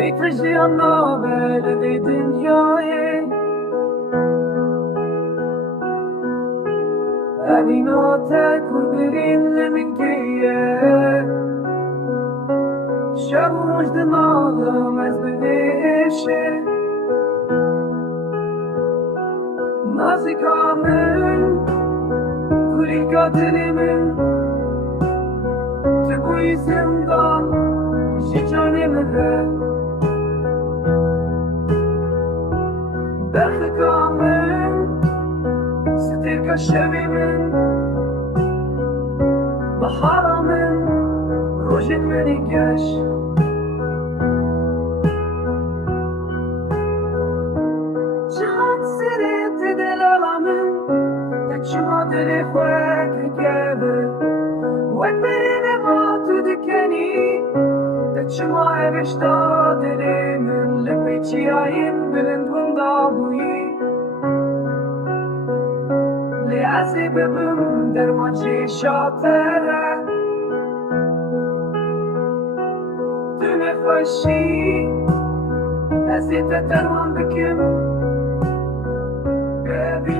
میکشیم نابل دنیای همینات کردیم نمیگیه شب و مجد نالم از بهشه نازی کامل کلی قاتلی من تبوی زندان پیش جانی مره برخ کامل ستیر که شبی من بحارا من روشن منی گش جهات سرت دلالا من تکشما دلی خواه که وقت بری ما تو دکنی تکشما هشتا دلی من لپیچی آین بلند وندا بویی لیعزی ببم در ماچی شاتره دونه خوشی ازی تترمان بکم ببین